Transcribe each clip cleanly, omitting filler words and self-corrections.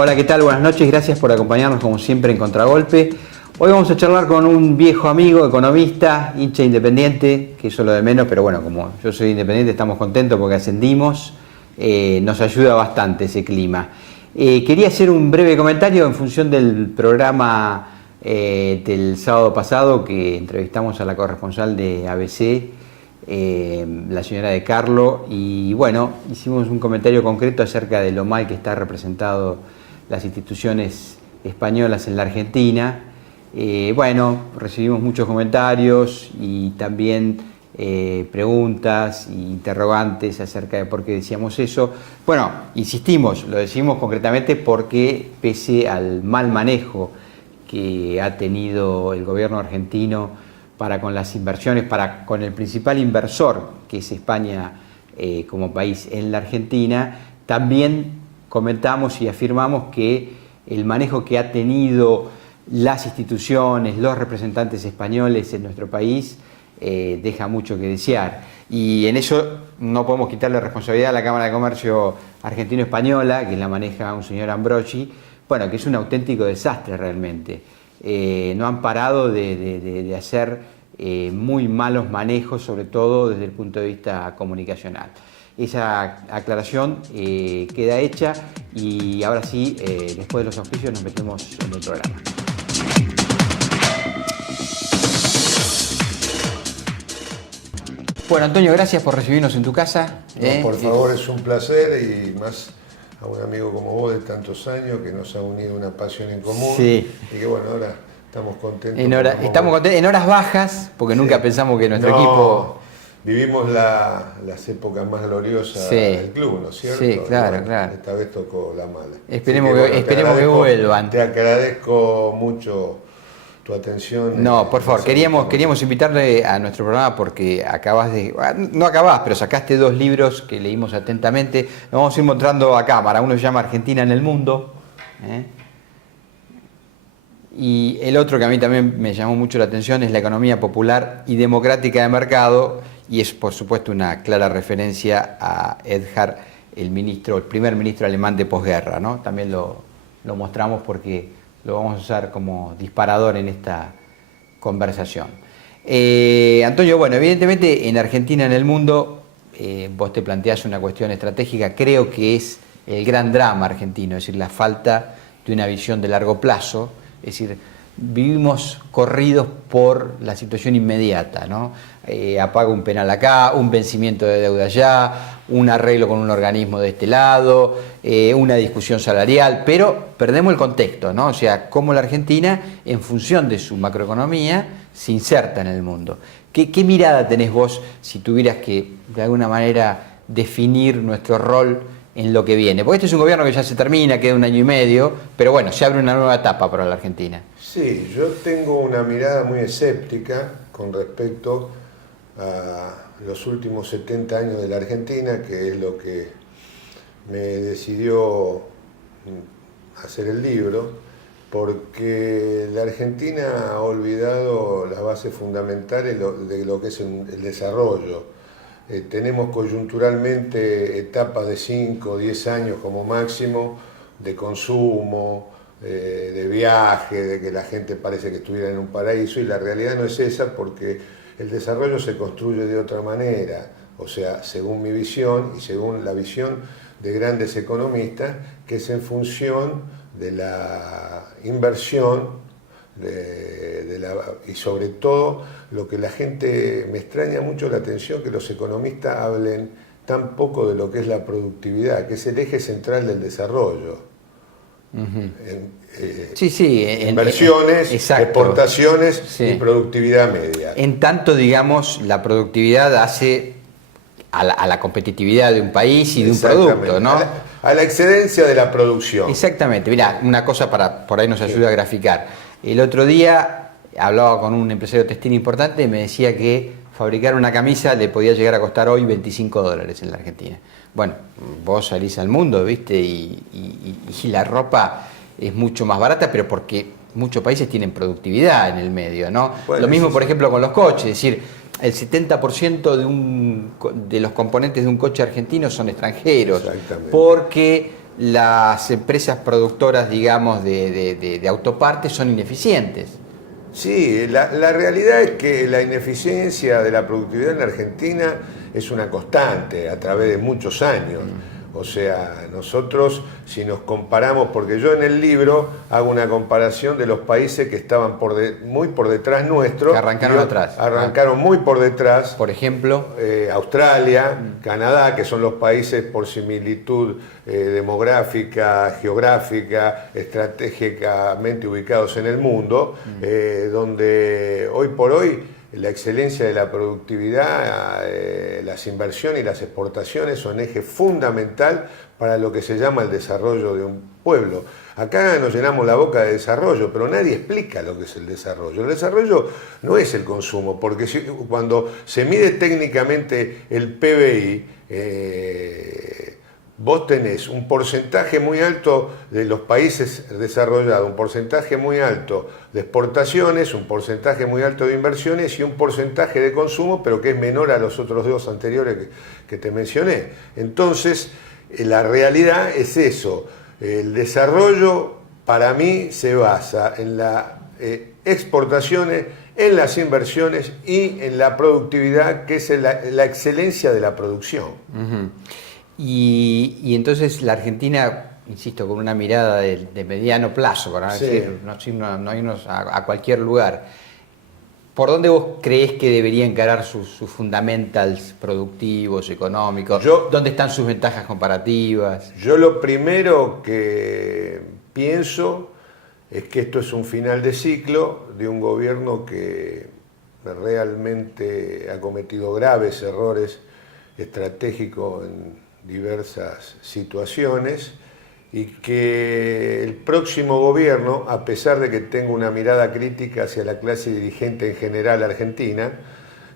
Hola, ¿qué tal? Buenas noches, gracias por acompañarnos como siempre en Contragolpe. Hoy vamos a charlar con un viejo amigo, economista, hincha independiente, que eso es lo de menos, pero bueno, como yo soy independiente estamos contentos porque ascendimos, nos ayuda bastante ese clima. Quería hacer un breve comentario en función del programa del sábado pasado que entrevistamos a la corresponsal de ABC, la señora de Carlo, y bueno, hicimos un comentario concreto acerca de lo mal que está representado las instituciones españolas en la Argentina. Bueno, recibimos muchos comentarios y también preguntas e interrogantes acerca de por qué decíamos eso. Bueno, insistimos, lo decimos concretamente porque pese al mal manejo que ha tenido el gobierno argentino para con las inversiones, para con el principal inversor que es España como país en la Argentina, también comentamos y afirmamos que el manejo que ha tenido las instituciones, los representantes españoles en nuestro país deja mucho que desear. Y en eso no podemos quitarle responsabilidad a la Cámara de Comercio Argentino-Española, que la maneja un señor Ambrogi, bueno, que es un auténtico desastre realmente. No han parado de hacer muy malos manejos, sobre todo desde el punto de vista comunicacional. Esa aclaración queda hecha y ahora sí, después de los auspicios nos metemos en el programa. Bueno, Antonio, gracias por recibirnos en tu casa. No, por favor, es un placer y más a un amigo como vos de tantos años que nos ha unido una pasión en común. Sí. Y que bueno, ahora estamos contentos. Estamos contentos en horas bajas, porque sí, nunca pensamos que nuestro equipo... Vivimos las épocas más gloriosas del club, ¿no es cierto? Sí, claro, bueno, claro. Esta vez tocó la mala. Esperemos que vuelvan. Te agradezco mucho tu atención. No, por favor, queríamos invitarle a nuestro programa porque pero sacaste 2 libros que leímos atentamente. Nos vamos a ir mostrando a cámara. Uno se llama Argentina en el Mundo. Y el otro que a mí también me llamó mucho la atención es La economía popular y democrática de mercado, y es por supuesto una clara referencia a Erhard, el primer ministro alemán de posguerra, ¿no? También lo mostramos porque lo vamos a usar como disparador en esta conversación. Antonio, bueno, evidentemente en Argentina en el Mundo vos te planteás una cuestión estratégica, creo que es el gran drama argentino, es decir, la falta de una visión de largo plazo. Es decir, vivimos corridos por la situación inmediata, ¿no? Apaga un penal acá, un vencimiento de deuda allá, un arreglo con un organismo de este lado, una discusión salarial, pero perdemos el contexto, ¿no? O sea, cómo la Argentina, en función de su macroeconomía, se inserta en el mundo. ¿Qué mirada tenés vos si tuvieras que, de alguna manera, definir nuestro rol en lo que viene? Porque este es un gobierno que ya se termina, queda 1 año y medio, pero bueno, se abre una nueva etapa para la Argentina. Sí, yo tengo una mirada muy escéptica con respecto a los últimos 70 años de la Argentina, que es lo que me decidió hacer el libro, porque la Argentina ha olvidado las bases fundamentales de lo que es el desarrollo. Tenemos coyunturalmente etapas de 5 o 10 años como máximo de consumo, de viaje, de que la gente parece que estuviera en un paraíso, y la realidad no es esa, porque el desarrollo se construye de otra manera, o sea, según mi visión y según la visión de grandes economistas, que es en función de la inversión y sobre todo lo que la gente, me extraña mucho la atención que los economistas hablen tan poco de lo que es la productividad, que es el eje central del desarrollo. Inversiones, exportaciones, sí, y productividad media. En tanto, digamos, la productividad hace a la competitividad de un país y de un producto, ¿no? A la excedencia de la producción. Exactamente. Mirá, una cosa por ahí nos ayuda a graficar. El otro día hablaba con un empresario textil importante y me decía que fabricar una camisa le podía llegar a costar hoy $25 en la Argentina. Bueno, vos salís al mundo, ¿viste? Y la ropa es mucho más barata, pero porque muchos países tienen productividad en el medio, ¿no? Bueno, lo mismo, por ejemplo, con los coches, es decir, el 70% de los componentes de un coche argentino son extranjeros, porque las empresas productoras, digamos, de autopartes son ineficientes. Sí, la realidad es que la ineficiencia de la productividad en Argentina es una constante a través de muchos años. O sea, nosotros, si nos comparamos, porque yo en el libro hago una comparación de los países que estaban muy por detrás nuestro. Que arrancaron atrás. Arrancaron muy por detrás. Por ejemplo, Australia, Canadá, que son los países por similitud demográfica, geográfica, estratégicamente ubicados en el mundo, donde hoy por hoy la excelencia de la productividad, las inversiones y las exportaciones son eje fundamental para lo que se llama el desarrollo de un pueblo. Acá nos llenamos la boca de desarrollo, pero nadie explica lo que es el desarrollo. El desarrollo no es el consumo, porque cuando se mide técnicamente el PBI, vos tenés un porcentaje muy alto de los países desarrollados, un porcentaje muy alto de exportaciones, un porcentaje muy alto de inversiones y un porcentaje de consumo, pero que es menor a los otros dos anteriores que te mencioné. Entonces, la realidad es eso. El desarrollo, para mí, se basa en las exportaciones, en las inversiones y en la productividad, que es la excelencia de la producción. Uh-huh. Y entonces la Argentina, insisto, con una mirada de mediano plazo, para decir, no irnos a cualquier lugar, ¿por dónde vos creés que debería encarar sus fundamentals productivos, económicos? ¿Dónde están sus ventajas comparativas? Yo lo primero que pienso es que esto es un final de ciclo de un gobierno que realmente ha cometido graves errores estratégicos en diversas situaciones y que el próximo gobierno, a pesar de que tenga una mirada crítica hacia la clase dirigente en general argentina,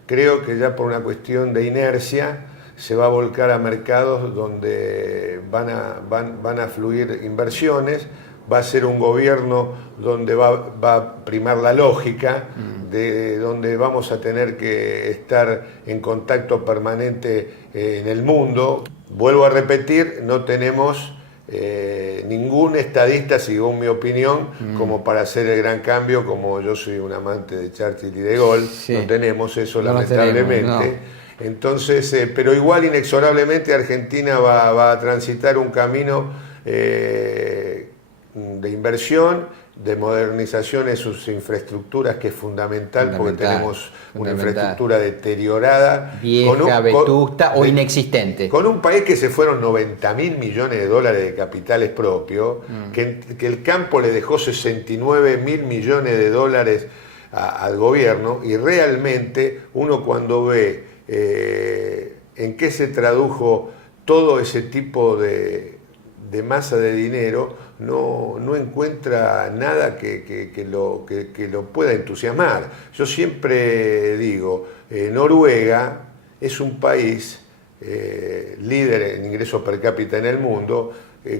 creo que ya por una cuestión de inercia se va a volcar a mercados donde van a fluir inversiones. Va a ser un gobierno donde va a primar la lógica, de donde vamos a tener que estar en contacto permanente en el mundo. Vuelvo a repetir, no tenemos ningún estadista, según mi opinión, como para hacer el gran cambio, como yo soy un amante de Churchill y de Gaulle, no tenemos eso, no lamentablemente. Tenemos, no. Entonces, pero igual inexorablemente Argentina va a transitar un camino de inversión, de modernización en sus infraestructuras, que es fundamental porque tenemos una infraestructura deteriorada, vieja, vetusta o inexistente. Con un país que se fueron 90.000 millones de dólares de capitales propios, que el campo le dejó 69.000 millones de dólares al gobierno, y realmente uno cuando ve en qué se tradujo todo ese tipo de masa de dinero, no encuentra nada que lo pueda entusiasmar. Yo siempre digo, Noruega es un país líder en ingreso per cápita en el mundo,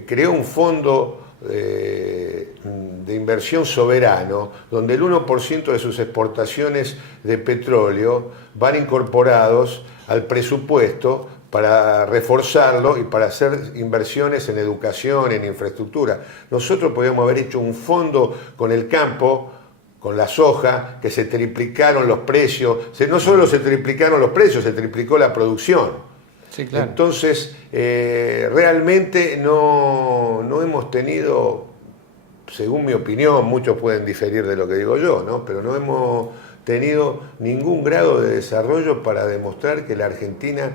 creó un fondo de inversión soberano, donde el 1% de sus exportaciones de petróleo van incorporados al presupuesto para reforzarlo y para hacer inversiones en educación, en infraestructura. Nosotros podríamos haber hecho un fondo con el campo, con la soja, que se triplicaron los precios. No solo se triplicaron los precios, se triplicó la producción. Sí, claro. Entonces, realmente no hemos tenido, según mi opinión, muchos pueden diferir de lo que digo yo, ¿no? Pero no hemos tenido ningún grado de desarrollo para demostrar que la Argentina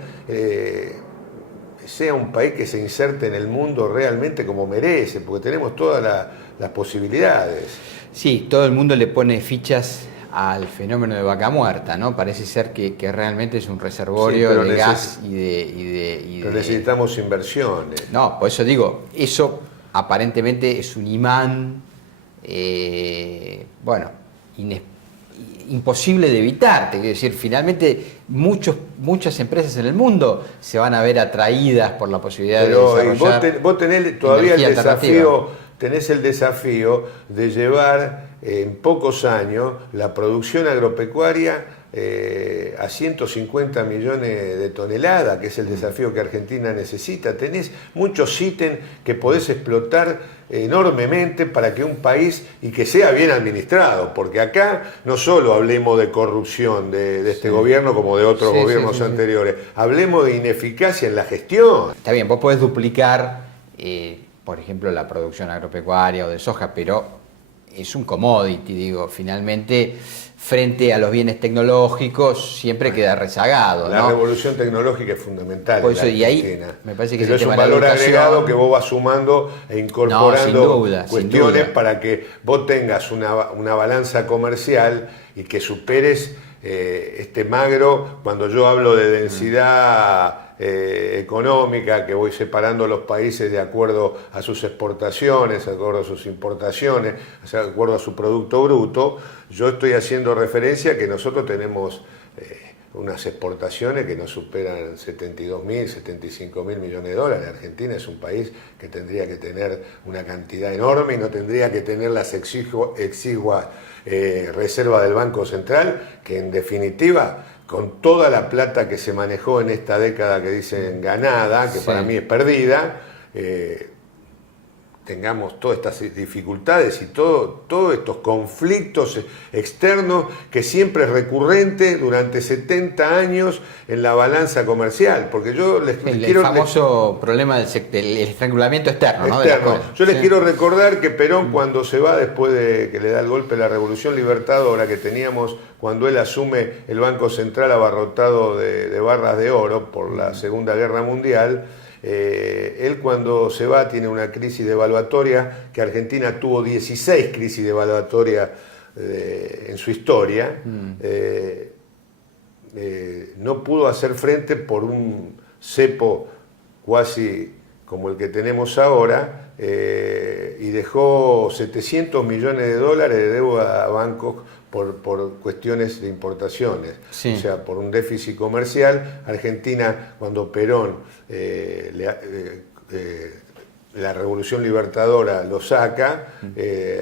sea un país que se inserte en el mundo realmente como merece, porque tenemos todas las posibilidades. Sí, todo el mundo le pone fichas al fenómeno de Vaca Muerta, ¿no? Parece ser que realmente es un reservorio de gas pero necesitamos inversiones. No, por eso digo, eso aparentemente es un imán, imposible de evitar. Te quiero decir, finalmente muchas empresas en el mundo se van a ver atraídas por la posibilidad de desarrollar. Vos tenés todavía el desafío de llevar en pocos años la producción agropecuaria a 150 millones de toneladas, que es el desafío que Argentina necesita. Tenés muchos ítems que podés explotar enormemente para que un país, y que sea bien administrado, porque acá no solo hablemos de corrupción de este gobierno como de otros gobiernos anteriores, hablemos de ineficacia en la gestión. Está bien, vos podés duplicar, por ejemplo, la producción agropecuaria o de soja, pero es un commodity, digo, finalmente frente a los bienes tecnológicos siempre queda rezagado, ¿no? La revolución tecnológica es fundamental. Por eso, en y ahí Argentina. me parece que es un valor agregado que vos vas sumando e incorporando cuestiones para que vos tengas una balanza comercial y que superes este magro. Cuando yo hablo de densidad económica, que voy separando los países de acuerdo a sus exportaciones, de acuerdo a sus importaciones, de acuerdo a su Producto Bruto, yo estoy haciendo referencia a que nosotros tenemos unas exportaciones que no superan 72.000, 75.000 millones de dólares. Argentina es un país que tendría que tener una cantidad enorme y no tendría que tener las exiguas reservas del Banco Central, que en definitiva, con toda la plata que se manejó en esta década que dicen ganada, que para mí es perdida, tengamos todas estas dificultades y todos estos conflictos externos que siempre es recurrente durante 70 años en la balanza comercial. Porque yo el famoso problema del estrangulamiento externo, ¿no? Yo les quiero recordar que Perón, cuando se va, después de que le da el golpe a la Revolución Libertadora que teníamos, cuando él asume el Banco Central abarrotado de barras de oro por la Segunda Guerra Mundial, él cuando se va tiene una crisis devaluatoria, que Argentina tuvo 16 crisis devaluatorias en su historia. No pudo hacer frente por un cepo cuasi como el que tenemos ahora, y dejó 700 millones de dólares de deuda a bancos por cuestiones de importaciones, o sea, por un déficit comercial. Argentina, cuando Perón, la Revolución Libertadora lo saca,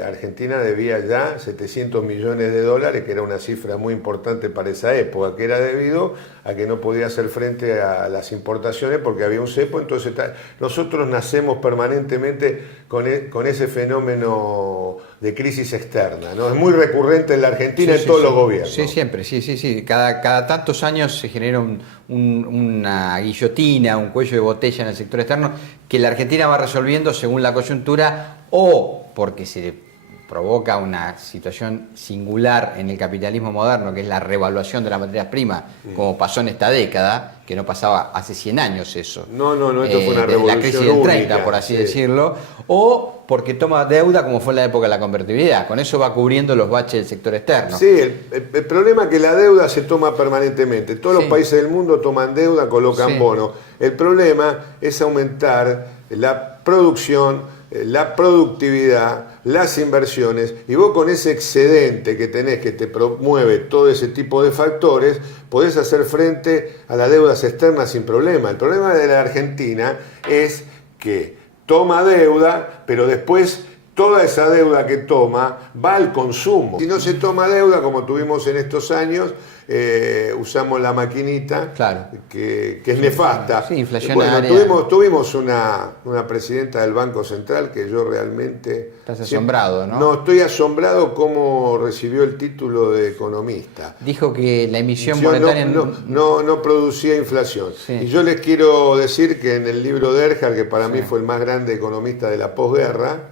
Argentina debía ya 700 millones de dólares, que era una cifra muy importante para esa época, que era debido a que no podía hacer frente a las importaciones porque había un cepo. Entonces nosotros nacemos permanentemente con ese fenómeno de crisis externa, ¿no? Es muy recurrente en la Argentina, en todos los gobiernos. Sí, siempre, sí. Cada tantos años se genera una guillotina, un cuello de botella en el sector externo que la Argentina va resolviendo según la coyuntura, o porque se provoca una situación singular en el capitalismo moderno, que es la revaluación de las materias primas, como pasó en esta década, que no pasaba hace 100 años eso. No, esto fue una revolución la crisis del 30, única, por así decirlo, o porque toma deuda, como fue en la época de la convertibilidad. Con eso va cubriendo los baches del sector externo. Sí, el problema es que la deuda se toma permanentemente. Todos los países del mundo toman deuda, colocan bonos. El problema es aumentar la producción, la productividad, las inversiones, y vos con ese excedente que tenés, que te promueve todo ese tipo de factores, podés hacer frente a las deudas externas sin problema. El problema de la Argentina es que toma deuda, pero después toda esa deuda que toma va al consumo. Si no se toma deuda, como tuvimos en estos años, usamos la maquinita, que es nefasta. Sí, inflacionaria. Bueno, tuvimos una presidenta del Banco Central que yo realmente... Estás asombrado, ¿no? No, estoy asombrado cómo recibió el título de economista. Dijo que la emisión monetaria... No producía inflación. Y yo les quiero decir que en el libro de Erhard, que para mí fue el más grande economista de la posguerra,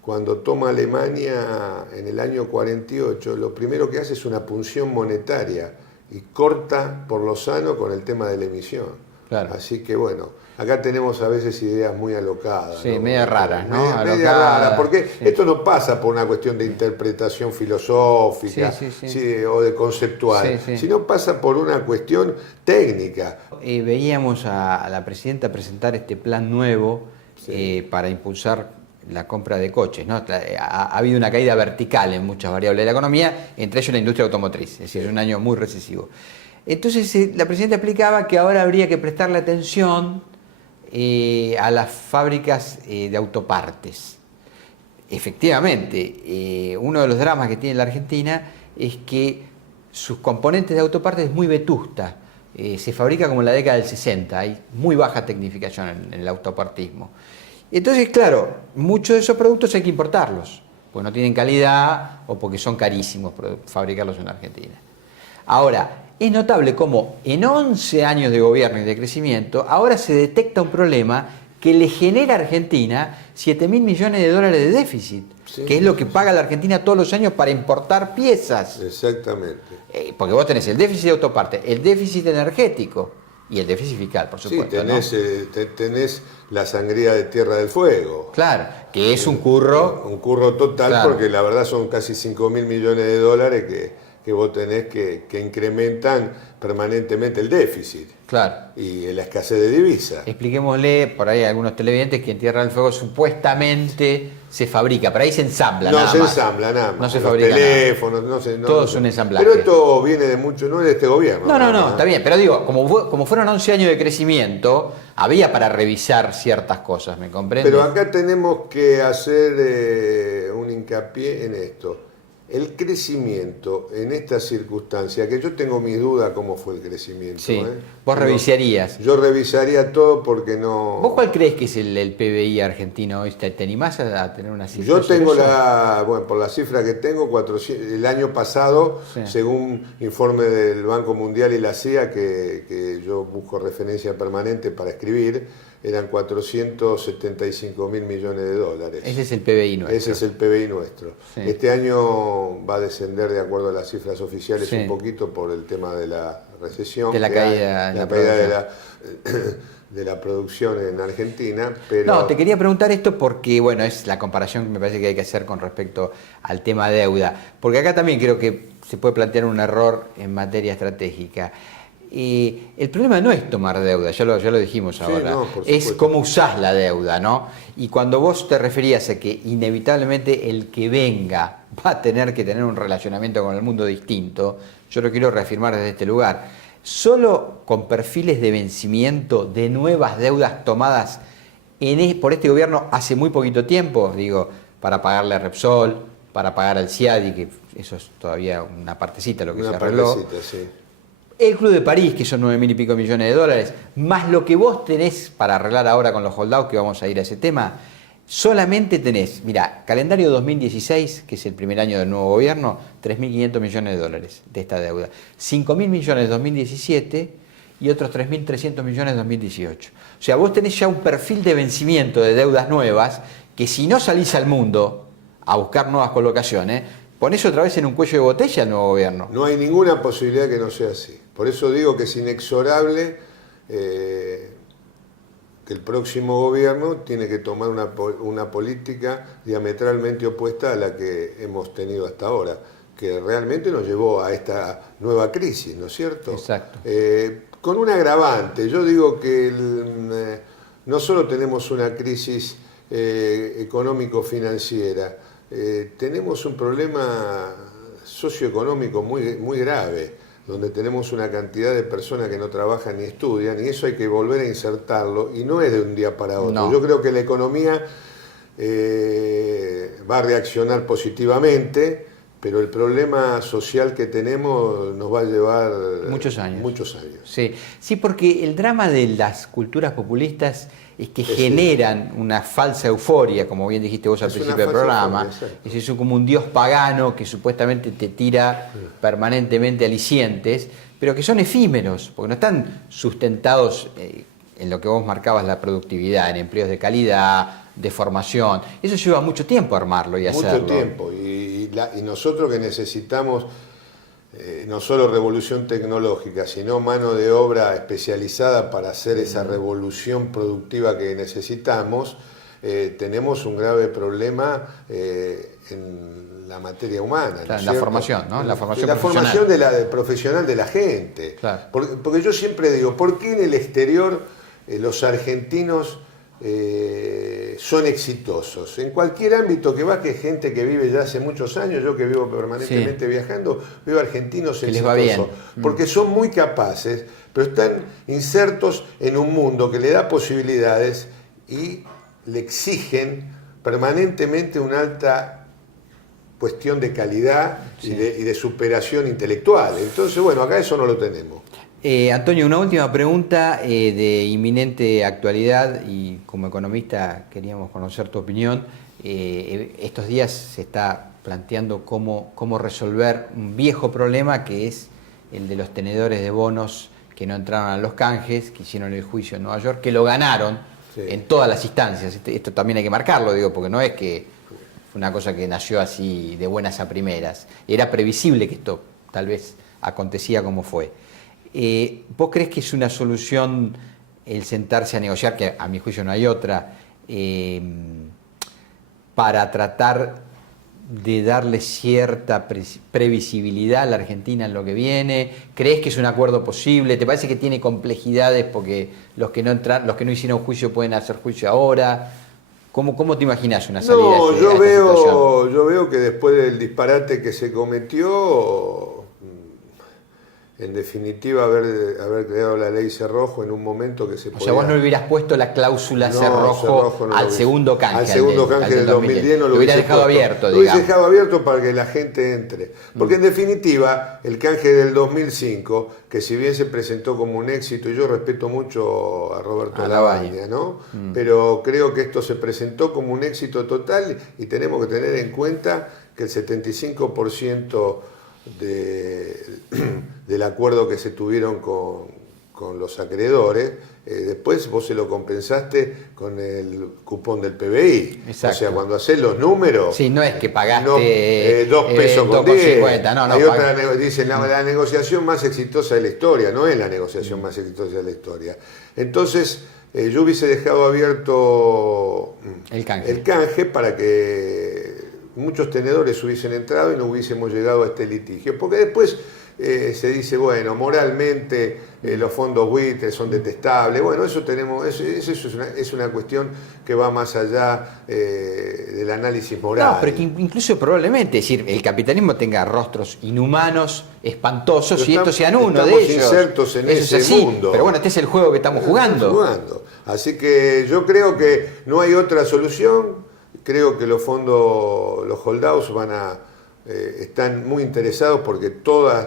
cuando toma Alemania en el año 48, lo primero que hace es una punción monetaria y corta por lo sano con el tema de la emisión. Así que bueno, acá tenemos a veces ideas muy alocadas. Sí, media raras, ¿no? Media raras, porque esto no pasa por una cuestión de interpretación filosófica o de conceptual, sino pasa por una cuestión técnica. Veíamos a la presidenta presentar este plan nuevo para impulsar la compra de coches, ¿no? Ha habido una caída vertical en muchas variables de la economía, entre ellos la industria automotriz, es decir, es un año muy recesivo. Entonces la presidenta explicaba que ahora habría que prestarle atención a las fábricas de autopartes. efectivamente, uno de los dramas que tiene la Argentina es que sus componentes de autopartes es muy vetusta. Se fabrica como en la década del 60, hay muy baja tecnificación en el autopartismo. Entonces, claro, muchos de esos productos hay que importarlos, porque no tienen calidad o porque son carísimos fabricarlos en la Argentina. Ahora, es notable cómo en 11 años de gobierno y de crecimiento, ahora se detecta un problema que le genera a Argentina 7.000 millones de dólares de déficit, sí, que es lo que paga la Argentina todos los años para importar piezas. Exactamente. Porque vos tenés el déficit de autoparte, el déficit energético y el déficit fiscal, por supuesto. Sí, tenés la sangría de Tierra del Fuego. Claro, que es un curro. Un curro total, claro, porque la verdad son casi 5.000 millones de dólares que vos tenés que incrementan permanentemente el déficit. Claro. Y la escasez de divisas. Expliquémosle por ahí a algunos televidentes que en Tierra del Fuego supuestamente se fabrica, pero ahí se ensambla nada más. No se ensambla nada más. No se fabrica teléfonos, nada. No se... Todo es un ensamblaje. Pero esto viene de mucho, no es de este gobierno. No, está bien, pero digo, como fueron 11 años de crecimiento, había para revisar ciertas cosas, ¿me comprendes? Pero acá tenemos que hacer un hincapié en esto. El crecimiento en esta circunstancia, que yo tengo mis dudas cómo fue el crecimiento. Sí, vos revisarías. Yo revisaría todo porque no... ¿Vos cuál crees que es el PBI argentino hoy? ¿Te animás a tener una cifra? Yo tengo por la cifra que tengo, 400, el año pasado, sí, según informe del Banco Mundial y la CIA, que yo busco referencia permanente para escribir, eran 475.000 millones de dólares. Ese es el PBI nuestro. Ese es el PBI nuestro. Sí. Este año va a descender, de acuerdo a las cifras oficiales, sí, un poquito por el tema de la recesión. De la caída, de la producción en Argentina. Pero... No, te quería preguntar esto porque, bueno, es la comparación que me parece que hay que hacer con respecto al tema deuda. Porque acá también creo que se puede plantear un error en materia estratégica. El problema no es tomar deuda, ya lo dijimos ahora, sí, no, es cómo usás la deuda, ¿no? Y cuando vos te referías a que inevitablemente el que venga va a tener que tener un relacionamiento con el mundo distinto, yo lo quiero reafirmar desde este lugar. Solo con perfiles de vencimiento de nuevas deudas tomadas por este gobierno hace muy poquito tiempo, digo, para pagarle a Repsol, para pagar al CIADI, que eso es todavía una partecita lo que se arregló. Una partecita, sí. El Club de París, que son 9.000 y pico millones de dólares, más lo que vos tenés para arreglar ahora con los holdouts, que vamos a ir a ese tema, solamente tenés, mira, calendario 2016, que es el primer año del nuevo gobierno, 3.500 millones de dólares de esta deuda. 5.000 millones en 2017 y otros 3.300 millones en 2018. O sea, vos tenés ya un perfil de vencimiento de deudas nuevas que si no salís al mundo a buscar nuevas colocaciones, ponés otra vez en un cuello de botella al nuevo gobierno. No hay ninguna posibilidad que no sea así. Por eso digo que es inexorable que el próximo gobierno tiene que tomar una política diametralmente opuesta a la que hemos tenido hasta ahora, que realmente nos llevó a esta nueva crisis, ¿no es cierto? Exacto. Con un agravante. Yo digo que no solo tenemos una crisis económico-financiera, tenemos un problema socioeconómico muy grave, donde tenemos una cantidad de personas que no trabajan ni estudian, y eso hay que volver a insertarlo, y no es de un día para otro. No. Yo creo que la economía va a reaccionar positivamente, pero el problema social que tenemos nos va a llevar muchos años. Muchos años. Sí, porque el drama de las culturas populistas es que generan una falsa euforia, como bien dijiste vos al principio del programa. Es eso, como un dios pagano que supuestamente te tira permanentemente alicientes, pero que son efímeros, porque no están sustentados en lo que vos marcabas, la productividad, en empleos de calidad, de formación. Eso lleva mucho tiempo armarlo y hacerlo. Mucho tiempo. Y nosotros que necesitamos no solo revolución tecnológica, sino mano de obra especializada para hacer esa revolución productiva que necesitamos, tenemos un grave problema en la materia humana. Claro, la formación, ¿no? La formación profesional de la gente. Claro. Porque yo siempre digo, ¿por qué en el exterior los argentinos son exitosos? En cualquier ámbito que va, que es gente que vive ya hace muchos años, yo que vivo permanentemente viajando, veo argentinos que exitosos, les va bien. Porque son muy capaces, pero están insertos en un mundo que le da posibilidades y le exigen permanentemente una alta cuestión de calidad y de superación intelectual. Entonces, bueno, acá eso no lo tenemos. Antonio, una última pregunta de inminente actualidad y como economista queríamos conocer tu opinión. Estos días se está planteando cómo resolver un viejo problema que es el de los tenedores de bonos que no entraron a los canjes, que hicieron el juicio en Nueva York, que lo ganaron en todas las instancias. Esto también hay que marcarlo, digo, porque no es que fue una cosa que nació así de buenas a primeras. Era previsible que esto tal vez acontecía como fue. ¿Vos crees que es una solución el sentarse a negociar, que a mi juicio no hay otra, para tratar de darle cierta previsibilidad a la Argentina en lo que viene? ¿Crees que es un acuerdo posible? ¿Te parece que tiene complejidades porque los que no hicieron juicio pueden hacer juicio ahora? ¿Cómo te imaginas una salida No, a esta situación? yo veo que después del disparate que se cometió, en definitiva, haber creado la ley Cerrojo en un momento que se podía... O sea, vos no le hubieras puesto la cláusula Cerrojo no al segundo canje. Al segundo canje del 2010 no lo hubiera dejado puesto. abierto, lo digamos. hubiese dejado abierto para que la gente entre. Porque en definitiva, el canje del 2005, que si bien se presentó como un éxito, y yo respeto mucho a Roberto Lavagna, ¿no? Pero creo que esto se presentó como un éxito total y tenemos que tener en cuenta que el 75% del acuerdo que se tuvieron con los acreedores, después vos se lo compensaste con el cupón del PBI. Exacto. O sea, cuando haces los números... Sí, no es que pagaste 2 pesos con 10. 2,50, no. Hay otra, dicen, la negociación más exitosa de la historia, no es la negociación más exitosa de la historia. Entonces, yo hubiese dejado abierto el canje para que muchos tenedores hubiesen entrado y no hubiésemos llegado a este litigio. Porque después se dice, bueno, moralmente los fondos buitres son detestables. Bueno, eso es una cuestión que va más allá del análisis moral. No, pero que incluso probablemente, es decir, el capitalismo tenga rostros inhumanos, espantosos, y estos sean uno de ellos. Estamos insertos en ese mundo. Pero bueno, este es el juego que estamos jugando. Así que yo creo que no hay otra solución. Creo que los fondos, los holdouts están muy interesados porque todos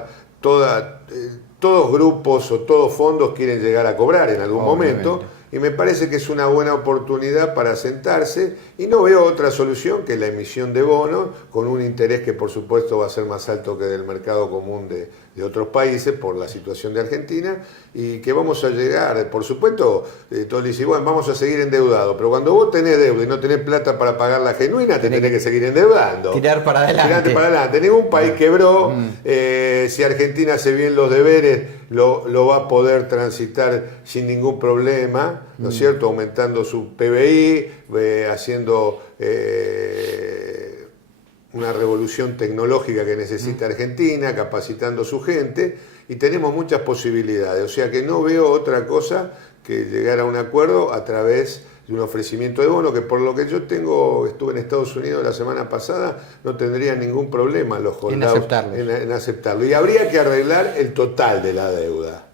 grupos o todos fondos quieren llegar a cobrar en algún momento, y me parece que es una buena oportunidad para sentarse, y no veo otra solución que la emisión de bonos con un interés que por supuesto va a ser más alto que del mercado común de otros países por la situación de Argentina, y que vamos a llegar, por supuesto, todos dicen, bueno, vamos a seguir endeudados, pero cuando vos tenés deuda y no tenés plata para pagar la genuina, te tenés que seguir endeudando. Tirar para adelante. Tirarte para adelante. Ningún país quebró. Si Argentina hace bien los deberes, lo va a poder transitar sin ningún problema, ¿no es cierto? Aumentando su PBI, haciendo una revolución tecnológica que necesita Argentina, capacitando a su gente, y tenemos muchas posibilidades. O sea que no veo otra cosa que llegar a un acuerdo a través de un ofrecimiento de bono, que por lo que yo estuve en Estados Unidos la semana pasada, no tendría ningún problema los holdouts en aceptarlo. Y habría que arreglar el total de la deuda.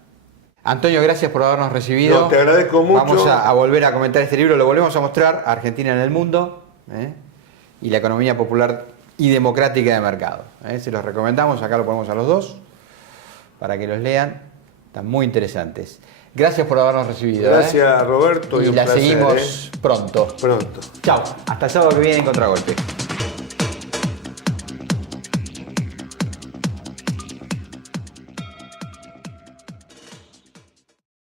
Antonio, gracias por habernos recibido. No, te agradezco mucho. Vamos a volver a comentar este libro, lo volvemos a mostrar, Argentina en el mundo, y la economía popular y democrática de mercado. Se los recomendamos, acá lo ponemos a los dos, para que los lean, están muy interesantes. Gracias por habernos recibido. Gracias, Roberto. Y un la placer, seguimos pronto. Pronto. Chao, hasta el sábado que viene en Contragolpe.